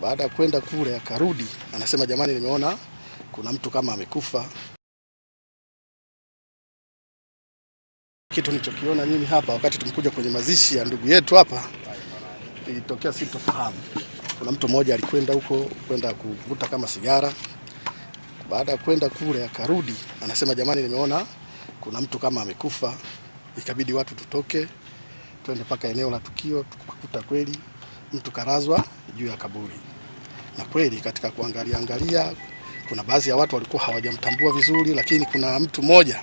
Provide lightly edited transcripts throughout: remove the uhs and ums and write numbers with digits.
Baada ya kwenda kule akarudi, anasema jamani, nimeona kuna mtu kama amekufa. Kitu nilichokiona mimi hapa wakati tumekuja kwenye mazishi ya ndugu yetu hapa, ilitokea sitofahamu. Kuna mtu mmoja alikwenda huko kwenda kuvuta kama sigara. Baada ya kwenda kule akarudi, anasema jamani, nimeona kuna mtu kama amekufa. Ikabidi watu tutoke twende mpaka eneo la tukio, tukakuta kweli mtu karazwa juu ya kaburi. Na kweli katika kuangalia kuna baadhi ya watu walikuwa hawajamtambua vizuri, lakini kuna mtu mmoja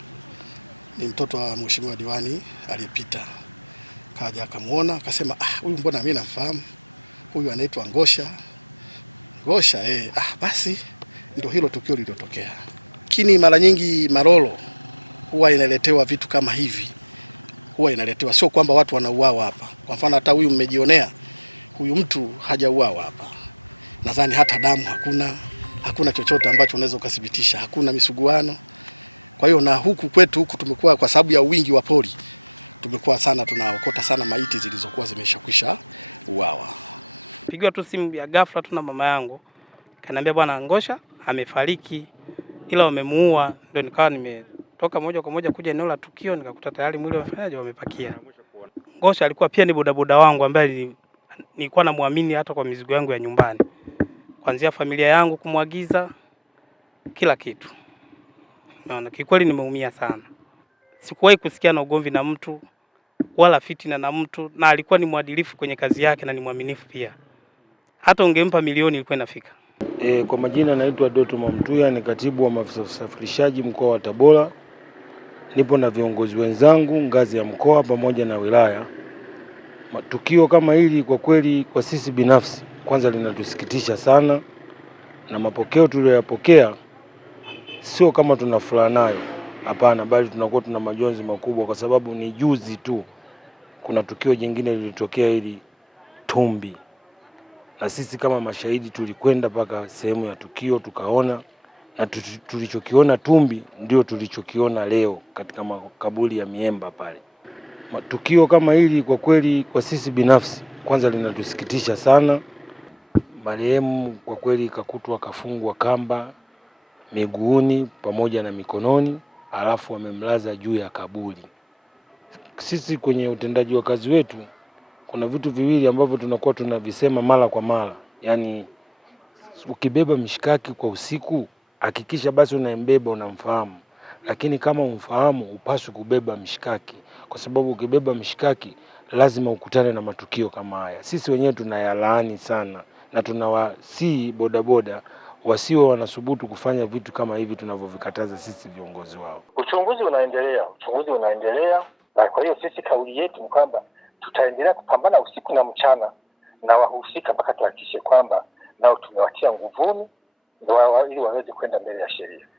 ni mtoto wa mheshimiwa diwani aliyepita. Kaja akamuona akasema, huyu mbona mimi namfahamu. Huyu anaitwa Ngosha. Basi ndio hilo tukio lililotokea. Lakini mara nyingi Marolo huwa inaletewa vitu kama hivi. Huwa inaletewa, sio kwamba watu wanauawa hapa. Kwa mfano hata huyu mmejionea, huyu mtu hajauawa hapa. Nadhani hata damu hakuna chochote ambacho unaweza ukathibitisha, hakuna misuguano. Kwa hiyo na huku kwetu huku tumekuwa, kwa sababu ya wingi wa pori, tumekuwa sana tunaokota sana maiti zilizokuwa zimeshakwisha uawa. Pigiwa tu simu ya ghafla tu na mama yangu, kaniambia bwana Ngosha amefariki, ila wamemuua. Ndio nikawa nimetoka moja kwa moja kuja eneo la tukio, nikakuta tayari mwili wafanyaje wamepakia. Ngosha alikuwa pia ni bodaboda wangu ambaye nilikuwa namwamini hata kwa mizigo yangu ya nyumbani, kuanzia familia yangu kumwagiza kila kitu. Naona kikweli nimeumia sana. Sikuwahi kusikia na ugomvi na mtu wala fitina na mtu, na alikuwa ni mwadilifu kwenye kazi yake na ni mwaminifu pia. Hata ungempa milioni ilikuwa inafika. Kwa majina naitwa Doto Mamtuya, ni katibu wa maafisa usafirishaji mkoa wa Tabora. Nipo na viongozi wenzangu ngazi ya mkoa pamoja na wilaya. Tukio kama hili kwa kweli kwa sisi binafsi kwanza linatusikitisha sana, na mapokeo tuliyoyapokea sio kama tuna furaha nayo, hapana, bali tunakuwa tuna majonzi makubwa, kwa sababu ni juzi tu kuna tukio jingine lilitokea hili Tumbi, na sisi kama mashahidi tulikwenda mpaka sehemu ya tukio tukaona, na tulichokiona Tumbi ndio tulichokiona leo katika makaburi ya Miemba pale. Tukio kama hili kwa kweli kwa sisi binafsi kwanza linatusikitisha sana. Marehemu kwa kweli kakutwa kafungwa kamba miguuni pamoja na mikononi, alafu wamemlaza juu ya kaburi. Sisi kwenye utendaji wa kazi wetu kuna vitu viwili ambavyo tunakuwa tunavisema mara kwa mara. Yaani ukibeba mishikaki kwa usiku, hakikisha basi unayembeba unamfahamu. Lakini kama umfahamu upaswi kubeba mishikaki, kwa sababu ukibeba mishikaki lazima ukutane na matukio kama haya. Sisi wenyewe tunayalaani sana, na tunawasihi bodaboda wasiwe wanasubutu kufanya vitu kama hivi tunavyovikataza sisi viongozi wao. Uchunguzi unaendelea, na kwa hiyo sisi kauli yetu ni kwamba tutaendelea kupambana usiku na mchana na wahusika mpaka tuhakikishe kwamba nao tumewatia nguvuni ili waweze kwenda mbele ya sheria.